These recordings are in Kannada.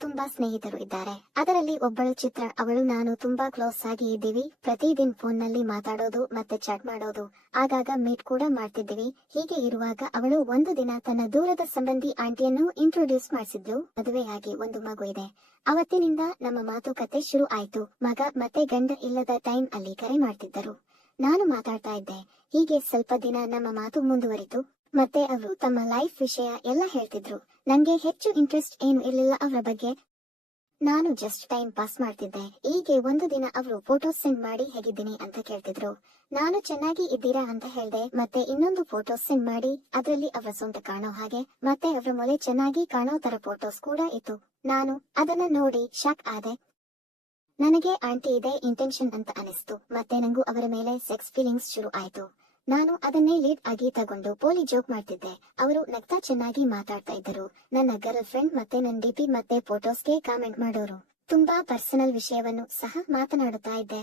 ತುಂಬಾ ಸ್ನೇಹಿತರು ಇದ್ದಾರೆ. ಅದರಲ್ಲಿ ಒಬ್ಬಳು ಚಿತ್ರ. ಅವಳು ನಾನು ತುಂಬಾ ಕ್ಲೋಸ್ ಆಗಿ ಇದ್ದೀವಿ. ಪ್ರತಿದಿನ ಫೋನ್ ನಲ್ಲಿ ಮಾತಾಡೋದು ಮತ್ತೆ ಚಾಟ್ ಮಾಡೋದು, ಆಗಾಗ ಮೀಟ್ ಕೂಡ ಮಾಡ್ತಿದ್ದೀವಿ. ಹೀಗೆ ಇರುವಾಗ ಅವಳು ಒಂದು ದಿನ ತನ್ನ ದೂರದ ಸಂಬಂಧಿ ಆಂಟಿಯನ್ನು ಇಂಟ್ರೊಡ್ಯೂಸ್ ಮಾಡಿಸಿದ್ಲು. ಮದುವೆಯಾಗಿ ಒಂದು ಮಗು ಇದೆ. ಅವತ್ತಿನಿಂದ ನಮ್ಮ ಮಾತುಕತೆ ಶುರು ಆಯ್ತು. ಮಗ ಮತ್ತೆ ಗಂಡ ಇಲ್ಲದ ಟೈಮ್ ಅಲ್ಲಿ ಕರೆ ಮಾಡ್ತಿದ್ದರು. ನಾನು ಮಾತಾಡ್ತಾ ಇದ್ದೆ. ಹೀಗೆ ಸ್ವಲ್ಪ ದಿನ ನಮ್ಮ ಮಾತು ಮುಂದುವರಿತು. ಮತ್ತೆ ಅವರು ತಮ್ಮ ಲೈಫ್ ವಿಷಯ ಎಲ್ಲ ಹೇಳ್ತಿದ್ರು. ನಂಗೆ ಹೆಚ್ಚು ಇಂಟ್ರೆಸ್ಟ್ ಏನು ಇರಲಿಲ್ಲ ಅವರ ಬಗ್ಗೆ. ನಾನು ಜಸ್ಟ್ ಟೈಮ್ ಪಾಸ್ ಮಾಡ್ತಿದ್ದೆ. ಹೀಗೆ ಒಂದು ದಿನ ಅವರು ಫೋಟೋಸ್ ಸೆಂಡ್ ಮಾಡಿ ಹೇಗಿದ್ದೀನಿ ಅಂತ ಕೇಳ್ತಿದ್ರು. ನಾನು ಚೆನ್ನಾಗಿ ಇದ್ದೀರಾ ಅಂತ ಹೇಳ್ದೆ. ಮತ್ತೆ ಇನ್ನೊಂದು ಫೋಟೋಸ್ ಸೆಂಡ್ ಮಾಡಿ ಅದ್ರಲ್ಲಿ ಅವರ ಸೊಂಟ ಕಾಣೋ ಹಾಗೆ ಮತ್ತೆ ಅವರ ಮೊಲೆ ಚೆನ್ನಾಗಿ ಕಾಣೋ ತರ ಫೋಟೋಸ್ ಕೂಡ ಇತ್ತು. ನಾನು ಅದನ್ನ ನೋಡಿ ಶಾಕ್ ಆದೆ. ನನಗೆ ಆಂಟಿ ಇದೆ ಇಂಟೆನ್ಷನ್ ಅಂತ ಅನಿಸ್ತು. ಮತ್ತೆ ನಂಗೂ ಅವರ ಮೇಲೆ ಸೆಕ್ಸ್ ಫೀಲಿಂಗ್ಸ್ ಶುರು ಆಯ್ತು. ನಾನು ಅದನ್ನೇ ಲೀಡ್ ಆಗಿ ತಗೊಂಡು ಪೋಲಿ ಜೋಕ್ ಮಾಡ್ತಿದ್ದೆ. ಅವರು ನಗ್ತಾ ಚೆನ್ನಾಗಿ ಮಾತಾಡ್ತಾ ಇದ್ದರು. ನನ್ನ ಗರ್ಲ್ ಫ್ರೆಂಡ್ ಮತ್ತೆ ನನ್ನ ಡಿಪಿ ಮತ್ತೆ ಫೋಟೋಸ್ಗೆ ಕಾಮೆಂಟ್ ಮಾಡೋರು. ತುಂಬಾ ಪರ್ಸನಲ್ ವಿಷಯವನ್ನು ಸಹ ಮಾತನಾಡುತ್ತಾ ಇದ್ದೆ.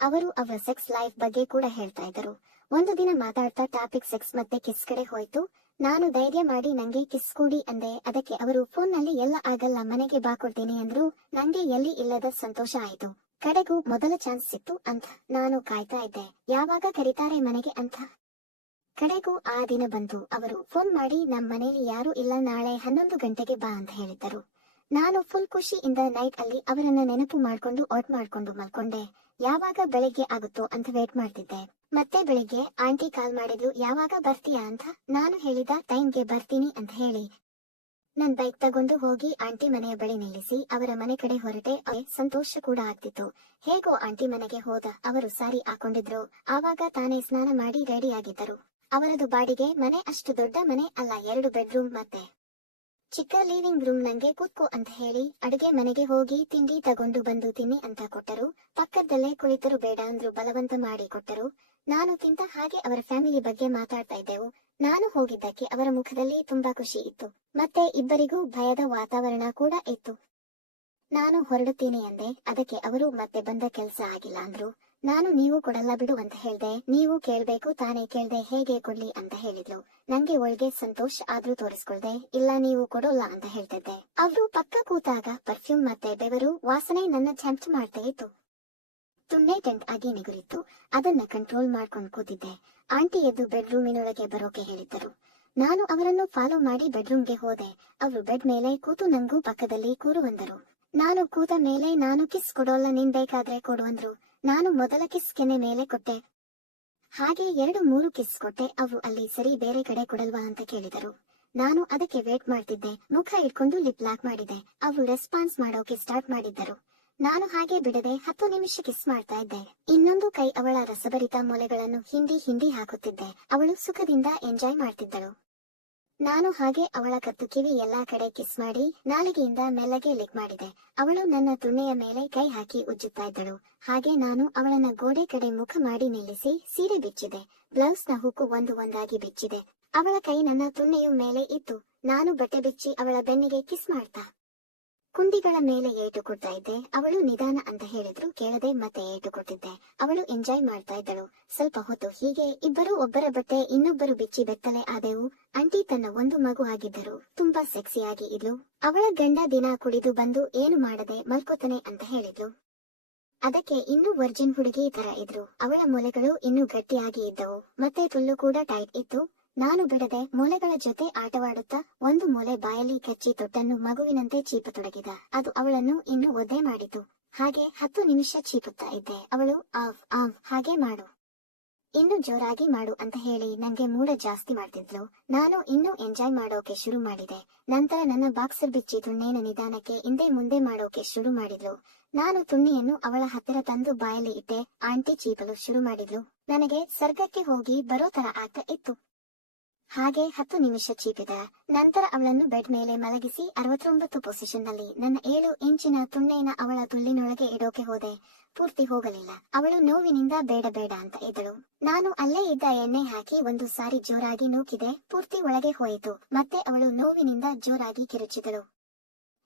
ಅವರು ಅವರ ಸೆಕ್ಸ್ ಲೈಫ್ ಬಗ್ಗೆ ಕೂಡ ಹೇಳ್ತಾ ಇದ್ದರು. ಒಂದು ದಿನ ಮಾತಾಡ್ತಾ ಟಾಪಿಕ್ ಸೆಕ್ಸ್ ಮತ್ತೆ ಕಿಸ್ ಕಡೆ ಹೋಯ್ತು. ನಾನು ಧೈರ್ಯ ಮಾಡಿ ನಂಗೆ ಕಿಸ್ ಕೊಡಿ ಅಂದೆ. ಅದಕ್ಕೆ ಅವರು ಫೋನ್ ನಲ್ಲಿ ಎಲ್ಲ ಆಗಲ್ಲ ಮನೆಗೆ ಬಾ ಕೊಡ್ತೀನಿ ಅಂದ್ರು. ನಂಗೆ ಎಲ್ಲಿ ಇಲ್ಲದ ಸಂತೋಷ ಆಯ್ತು. ಕಡೆಗೂ ಮೊದಲ ಚಾನ್ಸ್ ಸಿಕ್ತು ಅಂತ ನಾನು ಕಾಯ್ತಾ ಇದ್ದೆ, ಯಾವಾಗ ಕರೀತಾರೆ ಮನೆಗೆ ಅಂತ. ಕಡೆಗೂ ಆ ದಿನ ಬಂತು. ಅವರು ಫೋನ್ ಮಾಡಿ ನಮ್ ಮನೇಲಿ ಯಾರು ಇಲ್ಲ, ನಾಳೆ 11 ಗಂಟೆಗೆ ಬಾ ಅಂತ ಹೇಳಿದ್ದರು. ನಾನು ಫುಲ್ ಖುಷಿಯಿಂದ ನೈಟ್ ಅಲ್ಲಿ ಅವರನ್ನ ನೆನಪು ಮಾಡ್ಕೊಂಡು ಔಟ್ ಮಾಡ್ಕೊಂಡು ಮಲ್ಕೊಂಡೆ. ಯಾವಾಗ ಬೆಳಿಗ್ಗೆ ಆಗುತ್ತೋ ಅಂತ ವೇಟ್ ಮಾಡ್ತಿದ್ದೆ. ಮತ್ತೆ ಬೆಳಿಗ್ಗೆ ಆಂಟಿ ಕಾಲ್ ಮಾಡಿದ್ರು, ಯಾವಾಗ ಬರ್ತೀಯಾ ಅಂತ. ನಾನು ಹೇಳಿದ ಟೈಮ್ಗೆ ಬರ್ತೀನಿ ಅಂತ ಹೇಳಿ ನನ್ ಬೈಕ್ ತಗೊಂಡು ಹೋಗಿ ಆಂಟಿ ಮನೆಯ ಬಳಿ ನಿಲ್ಲಿಸಿ ಅವರ ಮನೆ ಕಡೆ ಹೊರಟೆ. ಸಂತೋಷ ಕೂಡ ಆಗ್ತಿತ್ತು. ಹೇಗೋ ಆಂಟಿ ಮನೆಗೆ ಹೋದ. ಅವರು ಸಾರಿ ಹಾಕೊಂಡಿದ್ರು. ಆವಾಗ ತಾನೇ ಸ್ನಾನ ಮಾಡಿ ರೆಡಿ ಆಗಿದ್ದರು. ಅವರದು ಬಾಡಿಗೆ ಮನೆ. ಅಷ್ಟು ದೊಡ್ಡ ಮನೆ ಅಲ್ಲ, 2 ಬೆಡ್ರೂಮ್ ಮತ್ತೆ ಚಿಕ್ಕ ಲಿವಿಂಗ್ ರೂಮ್. ನಂಗೆ ಕೂತ್ಕೋ ಅಂತ ಹೇಳಿ ಅಡುಗೆ ಮನೆಗೆ ಹೋಗಿ ತಿಂಡಿ ತಗೊಂಡು ಬಂದು ತಿನ್ನಿ ಅಂತ ಕೊಟ್ಟರು. ಪಕ್ಕದಲ್ಲೇ ಕುಳಿತರು. ಬೇಡ ಅಂದ್ರು, ಬಲವಂತ ಮಾಡಿ ಕೊಟ್ಟರು. ನಾನು ತಿಂತ ಹಾಗೆ ಅವರ ಫ್ಯಾಮಿಲಿ ಬಗ್ಗೆ ಮಾತಾಡ್ತಾ ಇದ್ದೆವು. ನಾನು ಹೋಗಿದ್ದಕ್ಕೆ ಅವರ ಮುಖದಲ್ಲಿ ತುಂಬಾ ಖುಷಿ ಇತ್ತು. ಮತ್ತೆ ಇಬ್ಬರಿಗೂ ಭಯದ ವಾತಾವರಣ ಕೂಡ ಇತ್ತು. ನಾನು ಹೊರಡುತ್ತೀನಿ ಅಂದೆ. ಅದಕ್ಕೆ ಅವರು ಮತ್ತೆ ಬಂದ ಕೆಲ್ಸ ಆಗಿಲ್ಲ ಅಂದ್ರು. ನಾನು ನೀವು ಕೊಡಲ್ಲ ಬಿಡು ಅಂತ ಹೇಳ್ದೆ. ನೀವು ಕೇಳ್ಬೇಕು ತಾನೇ, ಕೇಳ್ದೆ ಹೇಗೆ ಕೊಡ್ಲಿ ಅಂತ ಹೇಳಿದ್ಲು. ನಂಗೆ ಒಳಗೆ ಸಂತೋಷ ಆದ್ರೂ ತೋರಿಸ್ಕೊಳ್ದೆ. ಇಲ್ಲ ನೀವು ಕೊಡೋಲ್ಲ ಅಂತ ಹೇಳ್ತಿದ್ದೆ. ಅವರು ಪಕ್ಕ ಕೂತಾಗ ಪರ್ಫ್ಯೂಮ್ ಮತ್ತೆ ಬೆವರು ವಾಸನೆ ನನ್ನ ಟೆಂಪ್ಟ್ ಮಾಡ್ತಾ ಇತ್ತು. ತುಂಬೆ ಟೆಂಟ್ ಆಗಿ ನಿಗುರಿತ್ತು. ಅದನ್ನ ಕಂಟ್ರೋಲ್ ಮಾಡ್ಕೊಂಡು ಕೂತಿದ್ದೆ. ಆಂಟಿ ಎದ್ದು ಬೆಡ್ರೂಮಿನೊಳಗೆ ಬರೋಕೆ ಹೇಳಿದ್ದರು. ನಾನು ಅವರನ್ನು ಫಾಲೋ ಮಾಡಿ ಬೆಡ್ರೂಮ್ಗೆ ಹೋದೆ. ಅವರು ಬೆಡ್ ಮೇಲೆ ಕೂತು ನಂಗೂ ಪಕ್ಕದಲ್ಲಿ ಕೂರುವಂದರು. ನಾನು ಕೂತ ಮೇಲೆ ನಾನು ಕಿಸ್ ಕೊಡೋಲ್ಲ, ನೀನ್ ಬೇಕಾದ್ರೆ ಕೊಡು ಅಂದ್ರು. ನಾನು ಮೊದಲ ಕಿಸ್ ಕೆನೆ ಮೇಲೆ ಕೊಟ್ಟೆ. ಹಾಗೆ 2-3 ಕಿಸ್ ಕೊಟ್ಟೆ. ಅವರು ಅಲ್ಲಿ ಸರಿ ಬೇರೆ ಕಡೆ ಕೊಡಲ್ವಾ ಅಂತ ಕೇಳಿದರು. ನಾನು ಅದಕ್ಕೆ ವೇಟ್ ಮಾಡ್ತಿದ್ದೆ. ಮುಖ ಇಟ್ಕೊಂಡು ಲಿಪ್ ಲಾಕ್ ಮಾಡಿದೆ. ಅವರು ರೆಸ್ಪಾನ್ಸ್ ಮಾಡೋಕೆ ಸ್ಟಾರ್ಟ್ ಮಾಡಿದ್ದರು. ನಾನು ಹಾಗೆ ಬಿಡದೆ 10 ನಿಮಿಷ ಕಿಸ್ ಮಾಡ್ತಾ ಇದ್ದೆ. ಇನ್ನೊಂದು ಕೈ ಅವಳ ರಸಭರಿತ ಮೊಲೆಗಳನ್ನು ಹಿಂಡಿ ಹಾಕುತ್ತಿದ್ದೆ. ಅವಳು ಸುಖದಿಂದ ಎಂಜಾಯ್ ಮಾಡ್ತಿದ್ದಳು. ನಾನು ಹಾಗೆ ಅವಳ ಕತ್ತು ಕಿವಿ ಎಲ್ಲಾ ಕಡೆ ಕಿಸ್ ಮಾಡಿ ನಾಲಿಗೆಯಿಂದ ಮೆಲ್ಲಗೆ ಲಿಕ್ ಮಾಡಿದೆ. ಅವಳು ನನ್ನ ತುಣ್ಣೆಯ ಮೇಲೆ ಕೈ ಹಾಕಿ ಉಜ್ಜುತ್ತಾ ಇದ್ದಳು. ಹಾಗೆ ನಾನು ಅವಳನ್ನ ಗೋಡೆ ಕಡೆ ಮುಖ ಮಾಡಿ ನಿಲ್ಲಿಸಿ ಸೀರೆ ಬಿಚ್ಚಿದೆ. ಬ್ಲೌಸ್ ನ ಹುಕ್ಕು ಒಂದಾಗಿ ಬಿಚ್ಚಿದೆ. ಅವಳ ಕೈ ನನ್ನ ತುಣ್ಣೆಯು ಮೇಲೆ ಇತ್ತು. ನಾನು ಬಟ್ಟೆ ಬಿಚ್ಚಿ ಅವಳ ಬೆನ್ನಿಗೆ ಕಿಸ್ ಮಾಡ್ತಾ ಕುಂಡಿಗಳ ಮೇಲೆ ಏಟು ಕೊಡ್ತಾ ಇದ್ದೆ. ಅವಳು ನಿಧಾನ ಅಂತ ಹೇಳಿದ್ರು, ಕೇಳದೆ ಮತ್ತೆ ಏಟು ಕೊಟ್ಟಿದ್ದೆ. ಅವಳು ಎಂಜಾಯ್ ಮಾಡ್ತಾ ಇದ್ದಳು. ಸ್ವಲ್ಪ ಹೊತ್ತು ಹೀಗೆ ಇಬ್ಬರು ಒಬ್ಬರ ಬಟ್ಟೆ ಇನ್ನೊಬ್ಬರು ಬಿಚ್ಚಿ ಬೆತ್ತಲೆ ಆದೆವು. ಆಂಟಿ ತನ್ನ ಒಂದು ಮಗು ಆಗಿದ್ದರು. ತುಂಬಾ ಸೆಕ್ಸಿಯಾಗಿ ಇದ್ಲು. ಅವಳ ಗಂಡ ದಿನ ಕುಡಿದು ಬಂದು ಏನು ಮಾಡದೆ ಮಲ್ಕೋತಾನೆ ಅಂತ ಹೇಳಿದ್ಲು. ಅದಕ್ಕೆ ಇನ್ನೂ ವರ್ಜಿನ್ ಹುಡುಗಿ ತರ ಇದ್ರು. ಅವಳ ಮೊಲೆಗಳು ಇನ್ನೂ ಗಟ್ಟಿಯಾಗಿ ಇದ್ದವು. ಮತ್ತೆ ತುಲ್ಲು ಕೂಡ ಟೈಟ್ ಇತ್ತು. ನಾನು ಬಿಡದೆ ಮೊಲೆಗಳ ಜೊತೆ ಆಟವಾಡುತ್ತಾ ಒಂದು ಮೊಲೆ ಬಾಯಲ್ಲಿ ಕಚ್ಚಿ ತೊಟ್ಟನ್ನು ಮಗುವಿನಂತೆ ಚೀಪತೊಡಗಿದ. ಅದು ಅವಳನ್ನು ಇನ್ನೂ ಒದ್ದೆ ಮಾಡಿತು. ಹಾಗೆ 10 ನಿಮಿಷ ಚೀಪುತ್ತಾ ಇದ್ದೆ. ಅವಳು ಆವ್ ಹಾಗೆ ಮಾಡು, ಇನ್ನು ಜೋರಾಗಿ ಮಾಡು ಅಂತ ಹೇಳಿ ನಂಗೆ ಮೂಡ ಜಾಸ್ತಿ ಮಾಡ್ತಿದ್ಲು. ನಾನು ಇನ್ನೂ ಎಂಜಾಯ್ ಮಾಡೋಕೆ ಶುರು ಮಾಡಿದೆ. ನಂತರ ನನ್ನ ಬಾಕ್ಸರ್ ಬಿಚ್ಚಿ ತುಣ್ಣೇನ ನಿಧಾನಕ್ಕೆ ಹಿಂದೆ ಮುಂದೆ ಮಾಡೋಕೆ ಶುರು ಮಾಡಿದ್ಲು. ನಾನು ತುಣ್ಣಿಯನ್ನು ಅವಳ ಹತ್ತಿರ ತಂದು ಬಾಯಲ್ಲಿ ಇಟ್ಟೆ. ಆಂಟಿ ಚೀಪಲು ಶುರು ಮಾಡಿದ್ಲು. ನನಗೆ ಸ್ವರ್ಗಕ್ಕೆ ಹೋಗಿ ಬರೋ ತರ ಆಗ್ತಾ ಇತ್ತು. ಹಾಗೆ 10 ನಿಮಿಷ ಚೀಪಿದ ನಂತರ ಅವಳನ್ನು ಬೆಡ್ ಮೇಲೆ ಮಲಗಿಸಿ 69 ಪೊಸಿಷನ್ ನಲ್ಲಿ ನನ್ನ 7 ಇಂಚಿನ ತುಣ್ಣೇನ ಅವಳ ತುಳ್ಳಿನೊಳಗೆ ಇಡೋಕೆ ಹೋದೆ. ಪೂರ್ತಿ ಹೋಗಲಿಲ್ಲ. ಅವಳು ನೋವಿನಿಂದ ಬೇಡ ಅಂತ ಇದ್ದಳು. ನಾನು ಅಲ್ಲೇ ಇದ್ದ ಎಣ್ಣೆ ಹಾಕಿ ಒಂದು ಸಾರಿ ಜೋರಾಗಿ ನೂಕಿದೆ. ಪೂರ್ತಿ ಒಳಗೆ ಹೋಯಿತು. ಮತ್ತೆ ಅವಳು ನೋವಿನಿಂದ ಜೋರಾಗಿ ಕಿರುಚಿದಳು.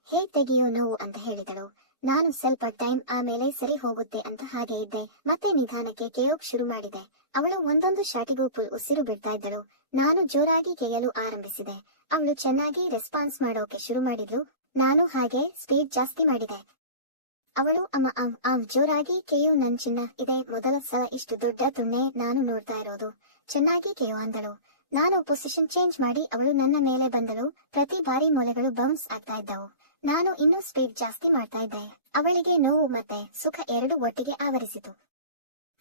ಹೇ ತೆಗಿಯೋ ನೋವು ಅಂತ ಹೇಳಿದಳು. ನಾನು ಸ್ವಲ್ಪ ಟೈಮ್ ಆಮೇಲೆ ಸರಿ ಹೋಗುತ್ತೆ ಅಂತ ಹಾಗೆ ಇದ್ದೆ. ಮತ್ತೆ ನಿಧಾನಕ್ಕೆ ಕೇಯೋಕ್ ಶುರು ಮಾಡಿದೆ. ಅವಳು ಒಂದೊಂದು ಶಾಟಿಗೂ ಫುಲ್ ಉಸಿರು ಬಿಡ್ತಾ ಇದ್ದಳು. ನಾನು ಜೋರಾಗಿ ಕೇಯಲು ಆರಂಭಿಸಿದೆ. ಅವಳು ಚೆನ್ನಾಗಿ ರೆಸ್ಪಾನ್ಸ್ ಮಾಡೋಕೆ ಶುರು ಮಾಡಿದ್ಲು. ನಾನು ಹಾಗೆ ಸ್ಪೀಡ್ ಜಾಸ್ತಿ ಮಾಡಿದೆ. ಅವಳು ಜೋರಾಗಿ ಕೇಯೋ ನನ್ ಚಿನ್ನ, ಇದೇ ಮೊದಲ ಸಲ ಇಷ್ಟು ದೊಡ್ಡ ತುಣ್ಣೆ ನಾನು ನೋಡ್ತಾ ಇರೋದು. ಚೆನ್ನಾಗಿ ಕೇಯೋ ಅಂದಳು. ನಾನು ಪೊಸಿಷನ್ ಚೇಂಜ್ ಮಾಡಿ ಅವಳು ನನ್ನ ಮೇಲೆ ಬಂದಳು. ಪ್ರತಿ ಬಾರಿ ಮೊಲೆಗಳು ಬೌನ್ಸ್ ಆಗ್ತಾ ಇದ್ದವು. ನಾನು ಇನ್ನೂ ಸ್ಪೀಡ್ ಜಾಸ್ತಿ ಮಾಡ್ತಾ ಇದ್ದೆ. ಅವಳಿಗೆ ನೋವು ಮತ್ತೆ ಸುಖ ಎರಡು ಒಟ್ಟಿಗೆ ಆವರಿಸಿತು.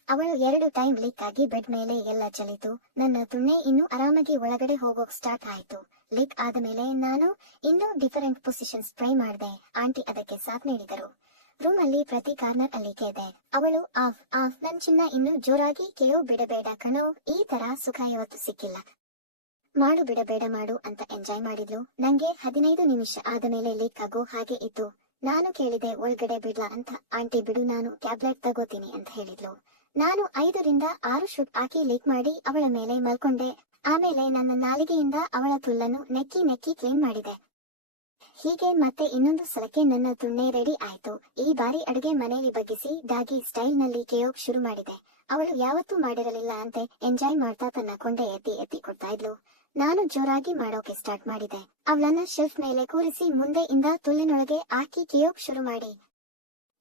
ಅವಳು 2 ಟೈಮ್ ಲೀಕ್ ಆಗಿ ಬೆಡ್ ಮೇಲೆ ಎಲ್ಲ ಚಲಿತು. ನನ್ನ ತುಣ್ಣೆ ಇನ್ನೂ ಆರಾಮಾಗಿ ಒಳಗಡೆ ಹೋಗೋಕ್ ಸ್ಟಾರ್ಟ್ ಆಯ್ತು. ಲೀಕ್ ಆದಮೇಲೆ ನಾನು ಇನ್ನೂ ಡಿಫರೆಂಟ್ ಪೊಸಿಷನ್ಸ್ ಟ್ರೈ ಮಾಡಿದೆ. ಆಂಟಿ ಅದಕ್ಕೆ ಸಾಥ್ ನೀಡಿದರು. ರೂಮ್ ಅಲ್ಲಿ ಪ್ರತಿ ಕಾರ್ನರ್ ಅಲ್ಲಿ ಕೇದೆ. ಅವಳು ಆಫ್ ನನ್ ಚಿನ್ನ, ಇನ್ನು ಜೋರಾಗಿ ಕೇಯೋ, ಬಿಡಬೇಡ ಕಣೋ, ಈ ತರ ಸುಖ ಇವತ್ತು ಸಿಕ್ಕಿಲ್ಲ. ಮಾಡು, ಬಿಡಬೇಡ ಮಾಡು ಅಂತ ಎಂಜಾಯ್ ಮಾಡಿದ್ಲು. ನಂಗೆ 15 ನಿಮಿಷ ಆದಮೇಲೆ ಲೀಕ್ ಆಗೋ ಹಾಗೆ ಇತ್ತು. ನಾನು ಕೇಳಿದೆ ಒಳಗಡೆ ಬಿಡ್ಲಾ ಅಂತ. ಆಂಟಿ ಬಿಡು, ನಾನು ಟ್ಯಾಬ್ಲೆಟ್ ತಗೋತೀನಿ ಅಂತ ಹೇಳಿದ್ಲು. ನಾನು 5 ರಿಂದ 6 ಶೂಟ್ ಹಾಕಿ ಲೀಕ್ ಮಾಡಿ ಅವಳ ಮೇಲೆ ಮಲ್ಕೊಂಡೆ. ಆಮೇಲೆ ನನ್ನ ನಾಲಿಗೆಯಿಂದ ಅವಳ ತುಲ್ಲನ್ನು ನೆಕ್ಕಿ ಕ್ಲೀನ್ ಮಾಡಿದೆ. ಹೀಗೆ ಮತ್ತೆ ಇನ್ನೊಂದು ಸಲಕ್ಕೆ ನನ್ನ ತುಣ್ಣೆ ರೆಡಿ ಆಯ್ತು. ಈ ಬಾರಿ ಅಡುಗೆ ಮನೆಯಲ್ಲಿ ಬಗ್ಗಿಸಿ ಡಾಗಿ ಸ್ಟೈಲ್ ನಲ್ಲಿ ಕೇಯೋಕ್ ಶುರು ಮಾಡಿದೆ. ಅವಳು ಯಾವತ್ತೂ ಮಾಡಿರಲಿಲ್ಲ ಅಂತೆ ಎಂಜಾಯ್ ಮಾಡ್ತಾ ತನ್ನ ಕೊಂಡೆ ಎತ್ತಿ ಕೊಡ್ತಾ ಇದ್ಲು. ನಾನು ಜೋರಾಗಿ ಮಾಡೋಕೆ ಸ್ಟಾರ್ಟ್ ಮಾಡಿದೆ. ಅವಳನ್ನ ಶೆಲ್ಫ್ ಮೇಲೆ ಕೂರಿಸಿ ಮುಂದೆಯಿಂದ ತುಲ್ಲಿನೊಳಗೆ ಹಾಕಿ ಕೇಯೋಕ್ ಶುರು ಮಾಡಿ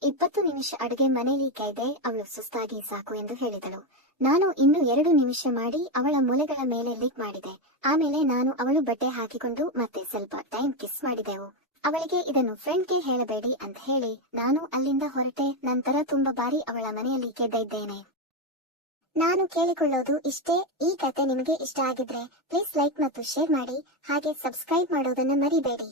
20 ನಿಮಿಷ ಅಡುಗೆ ಮನೆಯಲ್ಲಿ ಕೈದೆ. ಅವಳು ಸುಸ್ತಾಗಿ ಸಾಕು ಎಂದು ಹೇಳಿದಳು. ನಾನು ಇನ್ನು 2 ನಿಮಿಷ ಮಾಡಿ ಅವಳ ಮೂಲೆಗಳ ಮೇಲೆ ಲೀಕ್ ಮಾಡಿದೆ. ಆಮೇಲೆ ನಾನು ಅವಳು ಬಟ್ಟೆ ಹಾಕಿಕೊಂಡು ಮತ್ತೆ ಸ್ವಲ್ಪ ಟೈಮ್ ಕಿಸ್ ಮಾಡಿದೆವು. ಅವಳಿಗೆ ಇದನ್ನು ಫ್ರೆಂಡ್ಗೆ ಹೇಳಬೇಡಿ ಅಂತ ಹೇಳಿ ನಾನು ಅಲ್ಲಿಂದ ಹೊರಟೆ. ನಂತರ ತುಂಬಾ ಬಾರಿ ಅವಳ ಮನೆಯಲ್ಲಿ ಕೆದ್ದಿದ್ದೇನೆ. ನಾನು ಕೇಳಿಕೊಳ್ಳೋದು ಇಷ್ಟೇ. ಈ ಕತೆ ನಿಮಗೆ ಇಷ್ಟ ಆಗಿದ್ರೆ ಪ್ಲೀಸ್ ಲೈಕ್ ಮತ್ತು ಶೇರ್ ಮಾಡಿ. ಹಾಗೆ ಸಬ್ಸ್ಕ್ರೈಬ್ ಮಾಡೋದನ್ನ ಮರಿಬೇಡಿ.